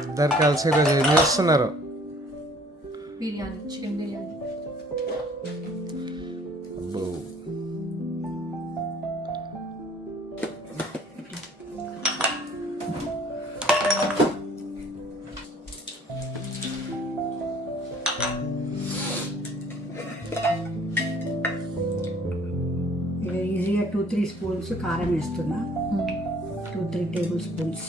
ఇద్దరు కలిసి ఈరోజు ఏం చేస్తున్నారు? బిర్యానీ, చికెన్ బిర్యానీ. అబ్బో, ఇక ఈజీగా 2-3 స్పూన్స్ కారం వేస్తున్నా. 2-3 టేబుల్ స్పూన్స్.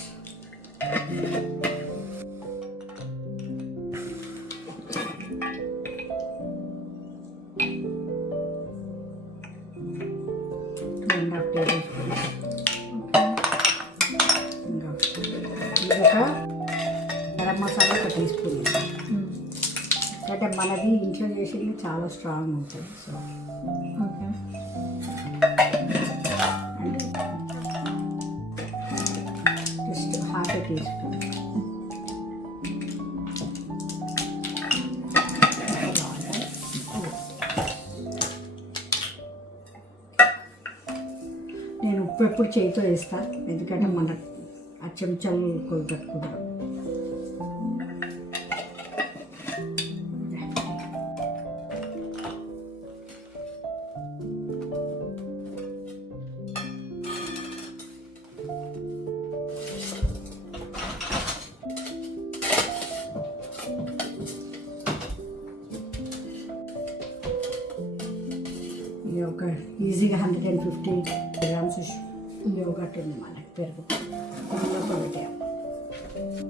Table spoons. ఇంకా ఇదొక గరం మసాలా 1 టీ స్పూన్. అంటే మనది ఇంట్లో చేసేది చాలా స్ట్రాంగ్ ఉంటుంది. So okay. Just 1/2 teaspoon. నేను ఉప్పు ఎప్పుడు చేతితో వేస్తాను, ఎందుకంటే మన ఆ చెంచాలు కొలుపెట్టుకుంటాం. ఇది ఒక ఈజీగా 150 గ్రామ్స్ యోగట్ ఉంది మనకి, పెరుగు పెట్టాము.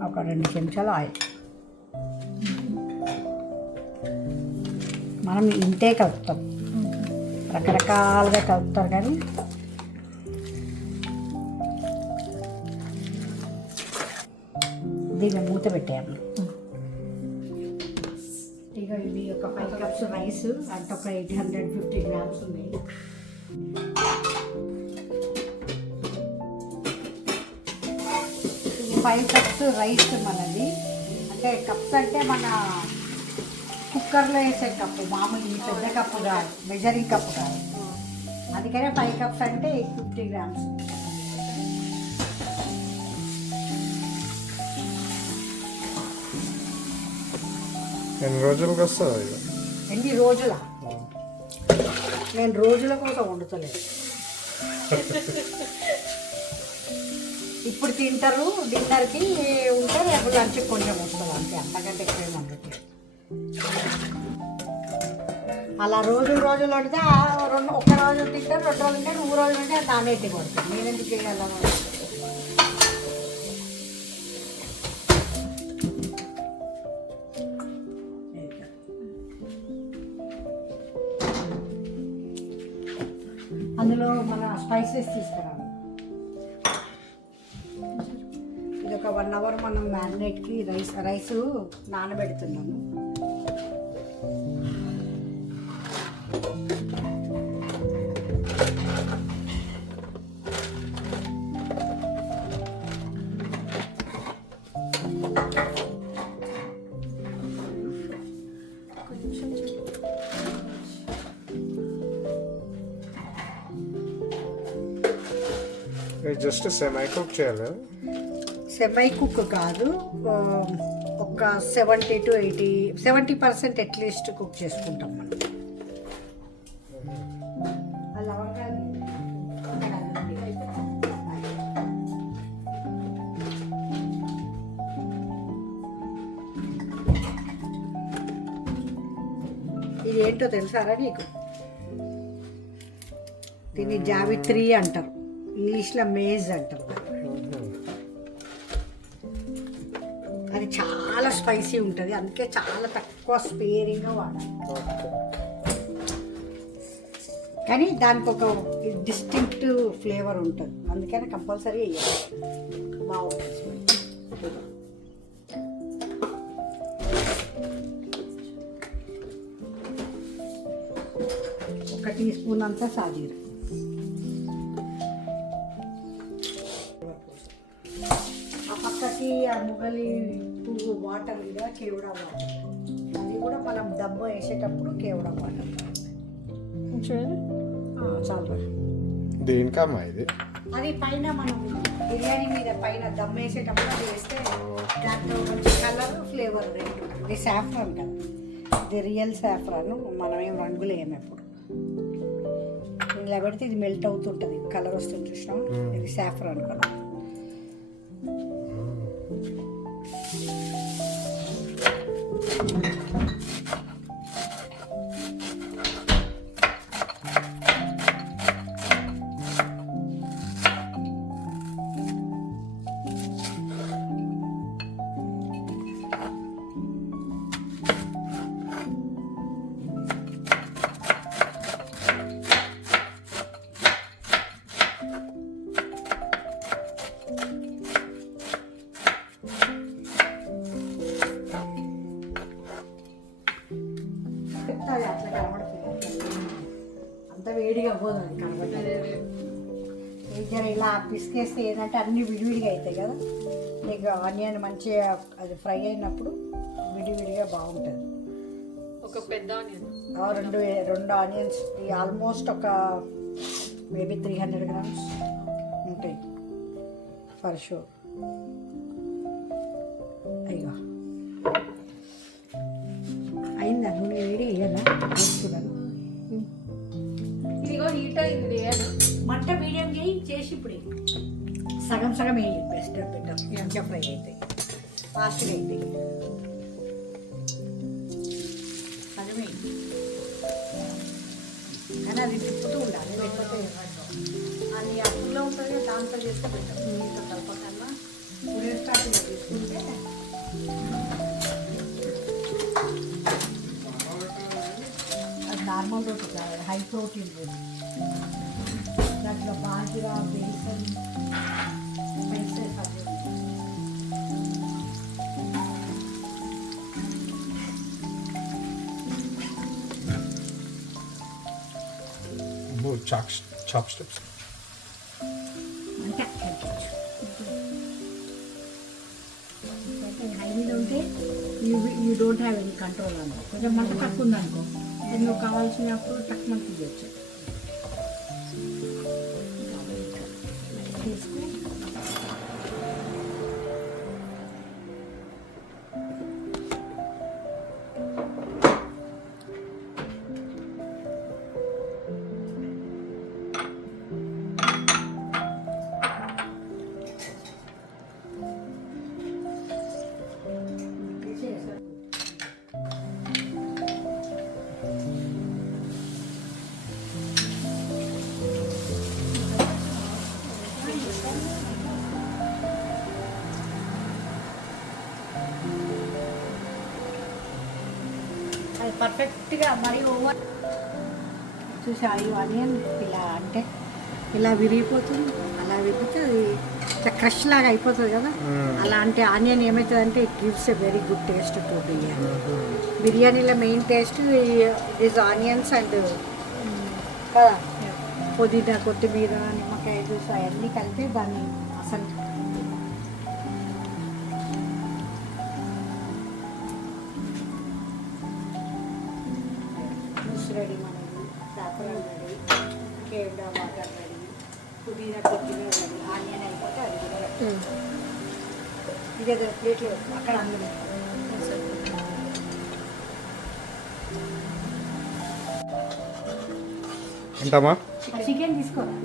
ఒక 2 చెంచాలు ఆయిల్. మనం ఇంతే కలుపుతాం, రకరకాలుగా కలుపుతారు కానీ దీన్ని మూత పెట్టాము. ఇక ఇవి ఒక 5 కప్స్ రైస్, అంటే ఒక 850 గ్రామ్స్ ఉన్నాయి. ఇది 5 కప్స్ రైస్ మనది. అంటే కప్స్ అంటే మన కుక్కర్లో వేసే కప్పు, మామూలు ఈ పెద్ద కప్పు కాదు, మెజరింగ్ కప్పు కాదు. అందుకనే 5 కప్స్ అంటే 850 గ్రామ్స్. ఎన్ని రోజులకు వస్తుంది ఇది? ఎన్ని రోజుల? నేను రోజుల కోసం వండుతలేదు. ఇప్పుడు తింటారు డిన్నర్కి ఉంటే రేపు లంచ్కి కొంచెం వస్తుంది అంతే, అంతకంటే ఎక్కువ వండట్లేదు. అలా రోజులు వండితే ఒక రోజు తింటారు, 2 రోజులు తింటారు, 3 రోజులు ఉంటే దాన్ని ఎట్టి కొడతాను. నేను ఎందుకు చేయాలి? అందులో మన స్పైసెస్ తీసుకురావాలి. ఇది ఒక 1 అవర్ మనం మ్యారినేట్కి రైస్ నానబెడుతున్నాము. జస్ట్ సెమై కుక్ చేయాలి. సెమై కుక్ కాదు, ఒక 70 to 70% అట్లీస్ట్ కుక్ చేసుకుంటాం మనం. ఇది ఏంటో తెలుసారా నీకు? దీన్ని జావిత్రి అంటారు, ఇంగ్లీష్లో మేజ్ అంటారు. అది చాలా స్పైసీ ఉంటుంది, అందుకే చాలా తక్కువ స్పేరింగ్గా వాడాలి. కానీ దానికి ఒక డిస్టింక్ట్ ఫ్లేవర్ ఉంటుంది, అందుకని కంపల్సరీ వేయాలి. బాగుంటుంది. ఒక టీ స్పూన్ అంతా సాజీరా. ఆ పక్కకి ఆ ముగలి పువ్వు వాటర్ మీద కేవడా వాటర్, అది కూడా మనం దమ్ము వేసేటప్పుడు కేవడా వాటర్ చూడండి. చాలు. దేనికమ్మా ఇది? అది పైన మనం బిర్యానీ మీద పైన దమ్ వేసేటప్పుడు అది వేస్తే దాంట్లో ఫ్లేవర్ రెడ్. ఇది సాఫ్రాన్ కదా, ఇది రియల్ సాఫ్రాన్. మనం ఏం రంగులు వేయము ఎప్పుడు. ఇలా పెడితే ఇది మెల్ట్ అవుతుంటుంది, కలర్ వస్తుంది చూసినా. ఇది సాఫ్రాన్ కలర్. అది అట్లా కనబడుతుంది, అంత వేడిగా పోదు అది కనబడుతుంది. జర ఇలా పిసికేస్తే ఏంటంటే అన్నీ విడివిడిగా అవుతాయి కదా. నీకు ఆనియన్ మంచిగా అది ఫ్రై అయినప్పుడు విడివిడిగా బాగుంటుంది. ఒక పెద్ద ఆనియన్, రెండు ఆనియన్స్ ఆల్మోస్ట్ ఒక మేబీ 300 గ్రామ్స్ ఉంటాయి ఫర్ షూర్. అయ్యో అయిందా? నూనె వేడి వేయాలా చూడాలి. ఇదిగో హీట్ అయింది వేయాలి. మంట మీడియం చేసి ఇప్పుడు సగం సగం వేయాలి. బెస్ట్ బెటర్, మంచిగా ఫ్రై అవుతాయి, ఫాస్ట్గా అవుతాయి. సగం వేయండి కానీ అది తిప్పుతూ ఉండాలి, లేకపోతే అది అప్పుల్లో ఉంటుంది కదా, దాంతో చేస్తే బెటర్. నీతో కలపకన్నా ఉడే స్టార్టింగ్లో తీసుకుంటే అది నార్మల్ రోటీ కాదు, హై ప్రోటీన్ రోటీ. దాంట్లో బాగా బేసన్ స్పైసెస్ అది చాప్ స్టిప్స్. అంటే హై మీద ఉంటే you don't have any control అనుకో. కొంచెం మంట తక్కువ ఉందనుకో, నువ్వు కావాల్సినప్పుడు తక్కువ మంట తీయచ్చు. అది పర్ఫెక్ట్గా మరి ఓవర్ చూసి అవి ఆనియన్ ఇలా అంటే ఇలా విరిగిపోతుంది. అలా విరిగితే అది ఇట్లా క్రష్ లాగా అయిపోతుంది కదా. అలా అంటే ఆనియన్ ఏమవుతుందంటే it gives a very good taste to biryani. బిర్యానీలో main taste is onions and కదా, పుదీనా, కొత్తిమీర, నిమ్మకాయ జ్యూస్ అవన్నీ కలిపి దాన్ని అసలు రెడీ. మనకి సాఫ్రాన్ రెడీ, కేవ్డా వాటర్ రెడీ, పుదీనా కొత్తిమీర రెడీ, ఆనియన్ అయిపోతే అది కూడా రెడీ. ఇదే ప్లేట్లో అక్కడ అందరూ ఉంటామా? చికెన్ తీసుకోరా,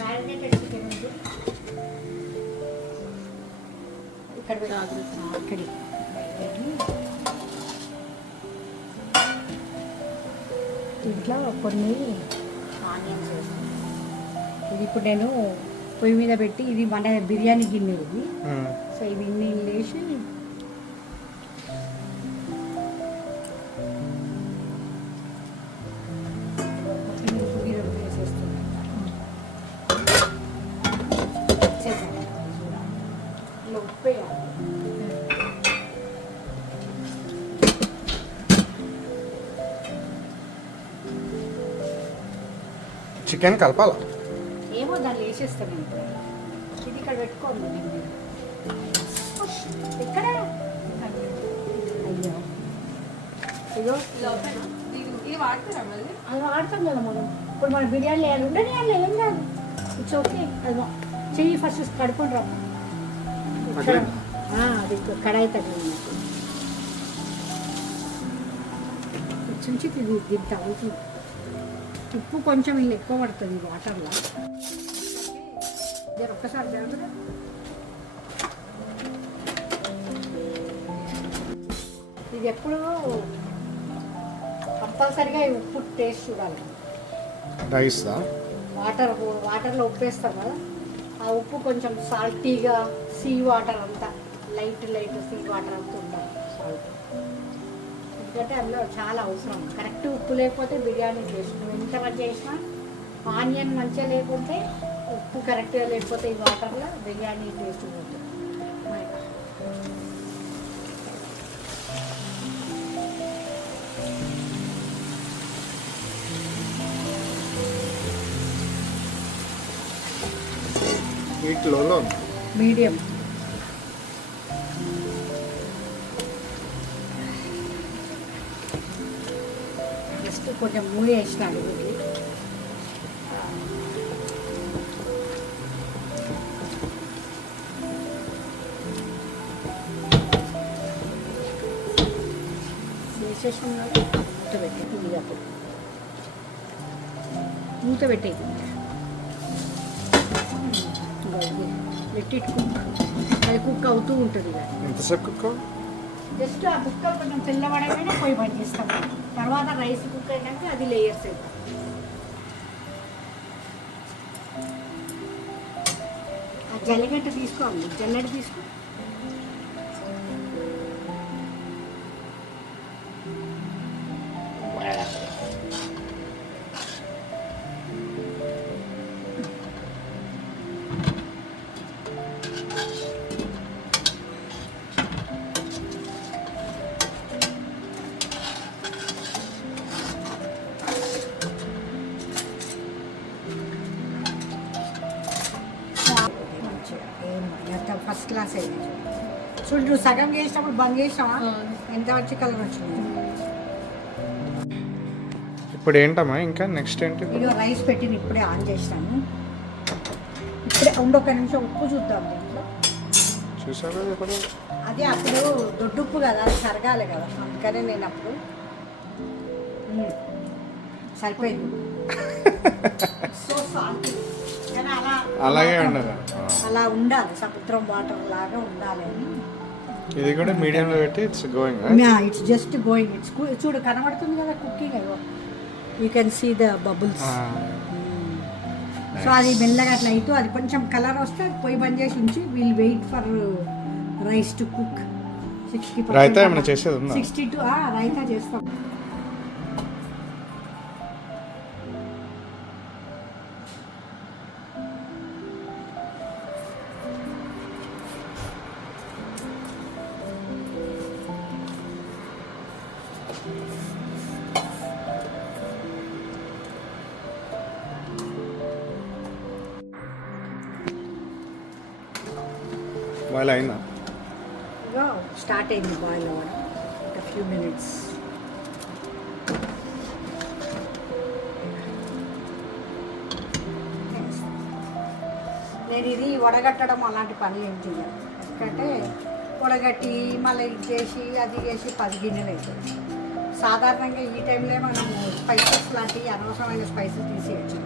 మ్యారినేటెడ్ చికెన్ ఉంది ఇక్కడ అక్కడి. దీంట్లో కొన్ని ఆనియన్స్ వేస్తాను. ఇది ఇప్పుడు నేను పొయ్యి మీద పెట్టి, ఇది మన బిర్యానీ గిన్నె ఇది. సో ఇవి ఇన్ని వేసి ఉప్పు వేయాలి. చికెన్ కలపాలా? ఏమో దాన్ని వేసేస్తాను నేను. ఇది ఇక్కడ పెట్టుకోండి. ఎక్కడ? అయ్యో ఇదో ఇది వాడతారా మళ్ళీ? అది వాడతాం కదా మనం. ఇప్పుడు మన బిర్యానీ వేయాలి, ఉండని వేయాలి, ఏం కాదు. It's okay. అది చెయ్యి ఫస్ట్ కడుకొని రమ్మ. అది కడాయి తగిలింది చుంచి ఇది తగ్గుతుంది. ఉప్పు కొంచెం ఇలా ఎక్కువ పడుతుంది వాటర్లో. ఒక్కసారి జాగ్రత్త. ఇది ఎప్పుడు కంపల్సరిగా ఈ ఉప్పు టేస్ట్ చూడాలి. రైస్దా వాటర్లో ఉప్పు వేస్తాం కదా, ఆ ఉప్పు కొంచెం సాల్టీగా సీ వాటర్ అంతా లైట్ సీ వాటర్ అంతా ఉండాలి సాల్ట్. ఎందుకంటే అందులో చాలా అవసరం. కరెక్ట్ ఉప్పు లేకపోతే బిర్యానీ టేస్ట్ నువ్వు ఎంత మంచిగా చేసినా, ఆనియన్ మంచిగా లేకుంటే, ఉప్పు కరెక్ట్గా లేకపోతే ఈ వాటర్లో బిర్యానీ టేస్ట్ పోతుంది. వీటిలో మీడియం జస్ట్ కొంచెం మూవి వేసినాడు వీటికి. వేసేసినాడు. మూత పెట్టేది ఇది అప్పుడు మూత పెట్టేది లెట్ ఇట్ కుక్. అది కుక్ అవుతూ ఉంటుంది. ఎంతసేపు కుక్? జస్ట్ ఆ కుక్క కొంచెం తెల్లబడగానే పొయ్యి బంద్ చేస్తాం. తర్వాత రైస్ కుక్ అయినాక అది లేయర్స్ అవుతాం. ఆ జల్లగడ్డ తీసుకోవాలి, జల్లెడ తీసుకో. ఫస్ట్ క్లాస్ అయింది చూడు. నువ్వు సగం చేసినప్పుడు బంద్ చేసినావా? ఎంత మంచి కలర్ వచ్చింది. ఇప్పుడు ఏంటమ్మా ఇంకా నెక్స్ట్ ఏంటి? ఇదిగో రైస్ పెట్టిన ఇప్పుడే ఆన్ చేసినాను. ఇప్పుడే ఉండొక నిమిషం ఉప్పు చూద్దాం దీంట్లో. చూసారా ఇప్పుడు? అదే అప్పుడు దొడ్డుప్పు కదా, అది కరగాలి కదా, అందుకనే నేను అప్పుడు సరిపోయింది. సో సాల్ట్ కానీ అలాగే ఉండాలి. అలా ఉండాలి, సముద్రం వాటర్ లాగా ఉండాలి అని. ఇది కూడా మీడియంలో పెట్టి it's going. It's just going. It's చూడు కనబడుతుంది కదా కుకింగ్. అయ్యో you can see the bubbles. So అది మెల్లగా అట్లా అయితే అది కొంచెం కలర్ వస్తే పొయ్యి బంద్ చేసి ఉంచి will wait for rice to cook. 60% raita ఏమైనా చేసేది ఉందా? 62 రైతా చేస్తాం. బాయిల్ అయిందా? స్టార్ట్ అయింది బాయిల్ అవ్వడం. ఒక ఫ్యూ మినిట్స్. నేను ఇది వడగట్టడం అలాంటి పనులు ఏం చేయాలి. ఎందుకంటే వడగట్టి మళ్ళీ ఇది చేసి అది చేసి 10 గిన్నెలు అవుతుంది. సాధారణంగా ఈ టైంలో మనము స్పైసెస్ లాంటివి అనవసరమైన స్పైసెస్ తీసేయచ్చు.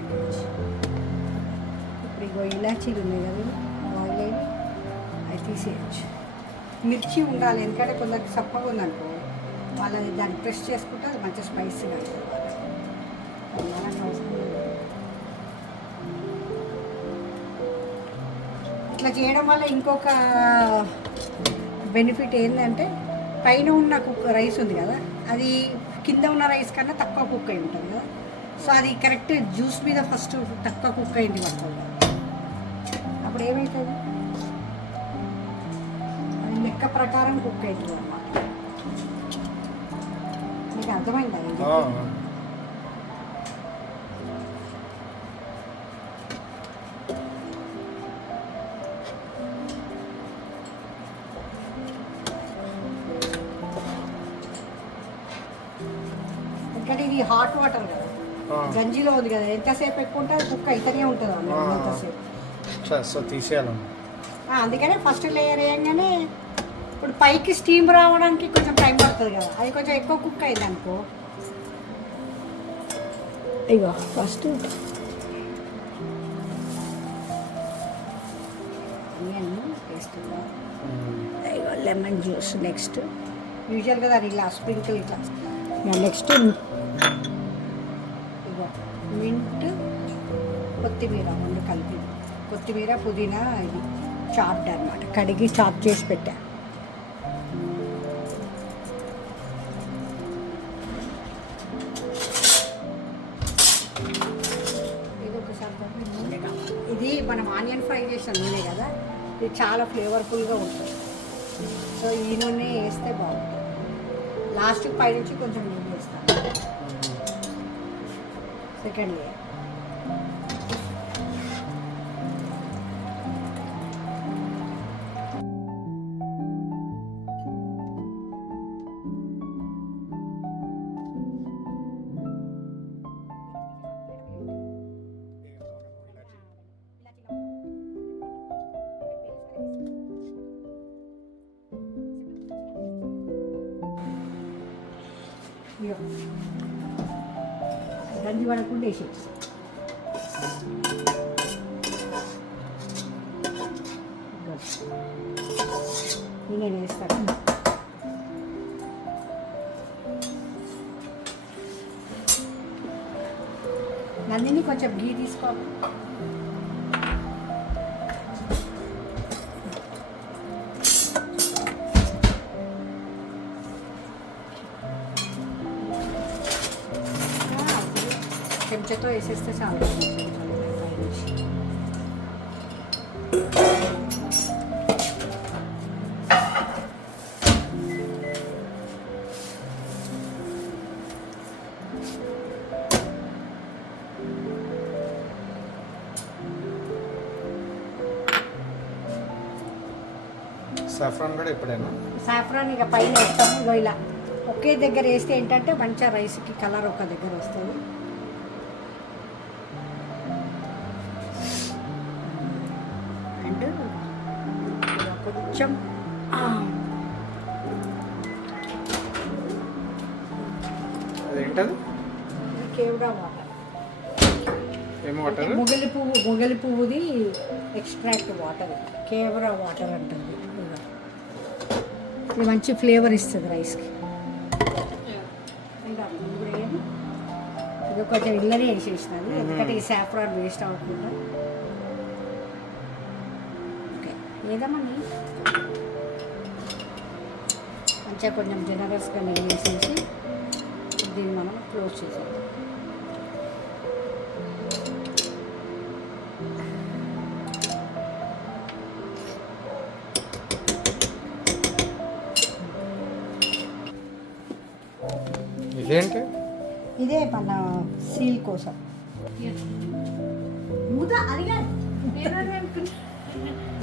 ఇప్పుడు ఇగో ఇలాచీలు ఉన్నాయి కదా, బాయిల్ అయ్యి అవి తీసేయచ్చు. మిర్చి ఉండాలి, ఎందుకంటే కొందరికి సప్పగా ఉందనుకో వాళ్ళది దాన్ని ప్రెస్ చేసుకుంటే అది మంచి స్పైసీగా అవుతుంది. ఇట్లా చేయడం వల్ల ఇంకొక బెనిఫిట్ ఏంటంటే పైన ఉన్న రైస్ ఉంది కదా, అది కింద ఉన్న రైస్ కన్నా తక్కువ కుక్ అయి ఉంటుంది కదా. సో అది కరెక్ట్ జ్యూస్ మీద ఫస్ట్ తక్కువ కుక్ అయింది పడుతుంది. అప్పుడు ఏమవుతుంది, అది లెక్క ప్రకారం కుక్ అవుతుంది అన్నమాట. మీకు అర్థమైందా? ఎందుకంటే ఇది హాట్ వాటర్ కదా, గంజిలో ఉంది కదా, ఎంతసేపు ఎక్కువ ఉంటుంది కుక్ అయితేనే ఉంటుంది అన్నమాట. ఎంతసేపు సో తీసేయాలమ్మా. అందుకనే ఫస్ట్ లేయర్ వేయంగానే ఇప్పుడు పైకి స్టీమ్ రావడానికి కొంచెం టైం పడుతుంది కదా, అది కొంచెం ఎక్కువ కుక్ అయింది అనుకో. ఇగో ఫస్ట్ వేస్తున్నా. ఇగో లెమన్ జ్యూస్. నెక్స్ట్ యూజువల్గా దాని ఇలా స్ప్రింకిల్ ఇట్లా. నెక్స్ట్ ఇగో మింట్, కొత్తిమీర ముందు కలిపి, కొత్తిమీర పుదీనా ఇది చాప్డ్ అనమాట, కడిగి చాప్ చేసి పెట్టా. ఇది ఒకసారి నూనె కావాలి. ఇది మనం ఆనియన్ ఫ్రై చేసిన నూనె కదా, ఇది చాలా ఫ్లేవర్ఫుల్గా ఉంటుంది. సో ఈ నూనె వేస్తే బాగుంటుంది. లాస్ట్కి పైనుంచి కొంచెం నూనె వేస్తాను. Second layer. గంజి పడకుండా వేసి నేను వేస్తాను. నందిని కొంచెం గీ తీసుకోవాలి. చెంచాతో వేసేస్తే చాలు. సాఫ్రాన్ కూడా ఎప్పుడైనా సాఫ్రాన్ ఇక పైన వేస్తాము. ఇగో ఇలా ఒకే దగ్గర వేస్తే ఏంటంటే మంచిగా రైస్కి కలర్ ఒక దగ్గర వస్తుంది. అండ్ కొంచెం అదేంటది? కేవడా వాటర్. ఏం వాటర్? మొగలి పువ్వుది ఎక్స్ట్రాక్ట్ వాటర్, కేవరా వాటర్ అంటుంది. ఇది మంచి ఫ్లేవర్ ఇస్తుంది రైస్కి. ఇది కొంచెం ఇళ్ళనే వేసేసినాను, ఎందుకంటే ఈ సాఫ్రాన్ వేస్ట్ అవ్వకుండా. ఓకే, ఏదమ్మని మంచిగా కొంచెం జనరస్గా నెయ్యి వేసేసి దీన్ని మనం క్లోజ్ చేసేద్దాం. ఇదేంటి? ఇదే మన సీల్ కోసం.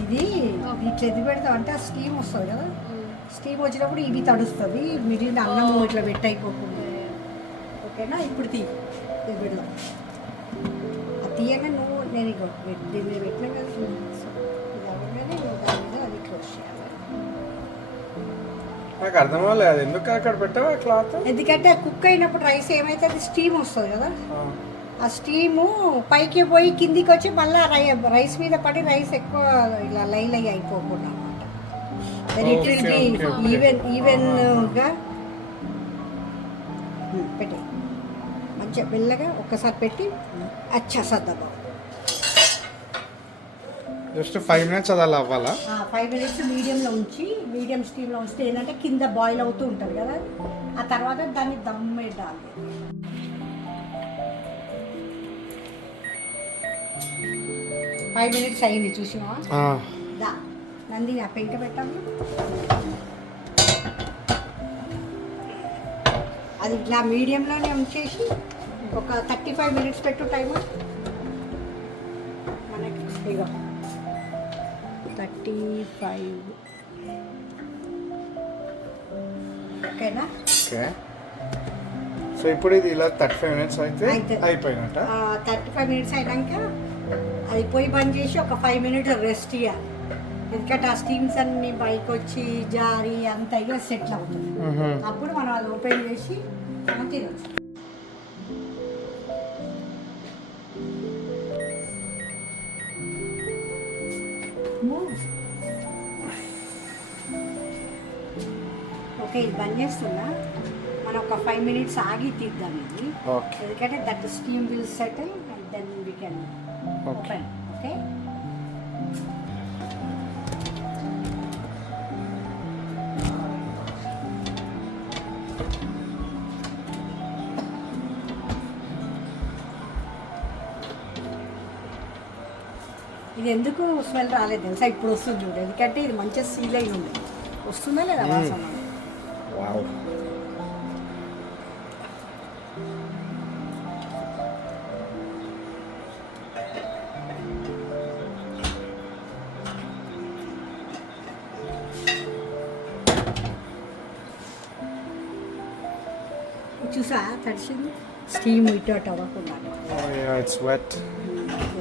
ఇది ఇట్లా ఎది పెడతాం అంటే స్టీమ్ వస్తుంది కదా, స్టీమ్ వచ్చినప్పుడు ఇది తడుస్తుంది, మిగిలిన అన్నము ఇట్లా వెట్ అయిపోకుండా. ఓకేనా? ఇప్పుడు ఇది పెడదాం. అది తీయగా నువ్వు నేను ఇగో దీని మీద పెట్టినా కదా, ఇది అవ్వగానే దాని మీద అది క్లోజ్ చేయాలి. నాకు అర్థం అవ్వలేదు, అది ఎందుకు అక్కడ పెట్టావా క్లాత్? ఎందుకంటే కుక్ అయినప్పుడు రైస్ ఏమైతే అది స్టీమ్ వస్తుంది కదా, ఆ స్టీము పైకి పోయి కిందికి వచ్చి మళ్ళీ రైస్ మీద పడి రైస్ ఎక్కువ ఇలా లైన్ అయ్యి అయిపోకుండా అనమాట. ఇట్ విల్ బి ఈవెన్గా పెట్టి మంచిగా మెల్లగా ఒక్కసారి పెట్టి అచ్చా సర్దబా. జస్ట్ 5 minutes అది అలా అవ్వాలా? 5 minutes మీడియంలో ఉంచి, మీడియం స్టీమ్లో ఉంచితే ఏంటంటే కింద బాయిల్ అవుతూ ఉంటుంది కదా, ఆ తర్వాత దాన్ని దమ్ పెట్టాలి. ఫైవ్ మినిట్స్ అయింది చూసినా దా నందిని ఆ పెంక పెట్టాము. అది ఇట్లా మీడియంలోనే ఉంచేసి ఒక 35 minutes పెట్టు టైము మనకి. ఇగో 35. ఓకేనా? ఓకే. సో ఇప్పుడు ఇది ఇలా 35 minutes అయితే అయిపోయినట్ట. 35 minutes అయినాక అది పొయ్యి బంద్ చేసి ఒక 5 minutes రెస్ట్ ఇవ్వాలి. ఎందుకంటే ఆ స్టీమ్స్ అన్ని పైకి వచ్చి జారి అంత ఇక సెటిల్ అవుతుంది. అప్పుడు మనం అది ఓపెన్ చేసి మనం తినచ్చు. ఓకే, ఇది బంద్ చేస్తున్నా. మనం ఒక 5 minutes ఆగి తీద్దాం ఇది. ఓకే. ఎందుకంటే that steam will settle and then we can open. Okay, ఇది ఎందుకు స్మెల్ రాలేదు తెలుసా? ఇప్పుడు వస్తుంది చూడు. ఎందుకంటే ఇది మంచిగా సీల్ అయి ఉంది. వస్తుందా లేదా వాసన? వావ్. చూసా తడిసింది, స్టీమ్ ఇటు అటు అవ్వకుండా. Oh yeah, it's wet.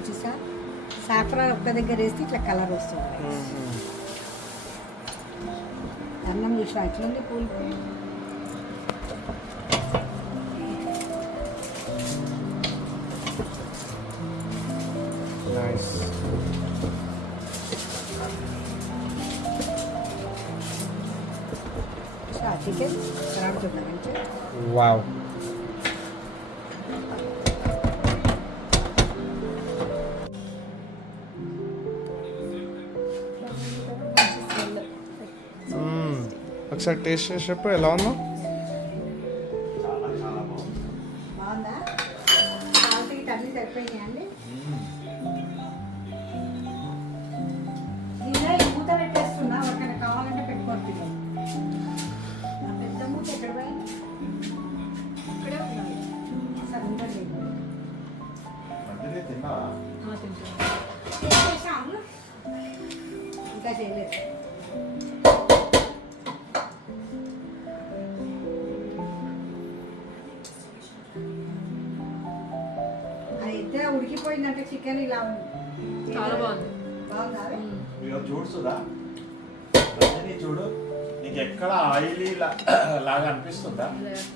చూసా, సాఫ్రాన్ ఒక్క దగ్గర వేస్తే ఇట్లా కలర్ వస్తుంది. అన్నం చూసా ఎట్లుంది పూలు. Nice. చికెన్ కరాడుతున్నా మంచిగా. Wow. ఒకసారి టేస్ట్ చేసేప్పుడు ఎలా ఉందో? బాగుందా? సాల్ట్ గిట్ అన్నీ సరిపోయినాయి అండి. ఇలా ఈ మూత పెట్టేస్తున్నా, ఎవరికైనా కావాలంటే పెట్టుకొని తిన్నాను. నా పెద్ద మూత ఎక్కడ పోయింది? ఇక్కడే ఉన్నాయి. అసలు ఉండలేదు. తింటున్నాను. చేసాము, ఇంకా చేయలేదు. అది ఎంత ఉడికిపోయిందంటే చికెన్ ఇలా చాలా బాగుంది. బాగుందా? ఇక చూడు సుధా, చూడు నీకు ఎక్కడ ఆయిలీ లాగా అనిపిస్తుందా? లేదు.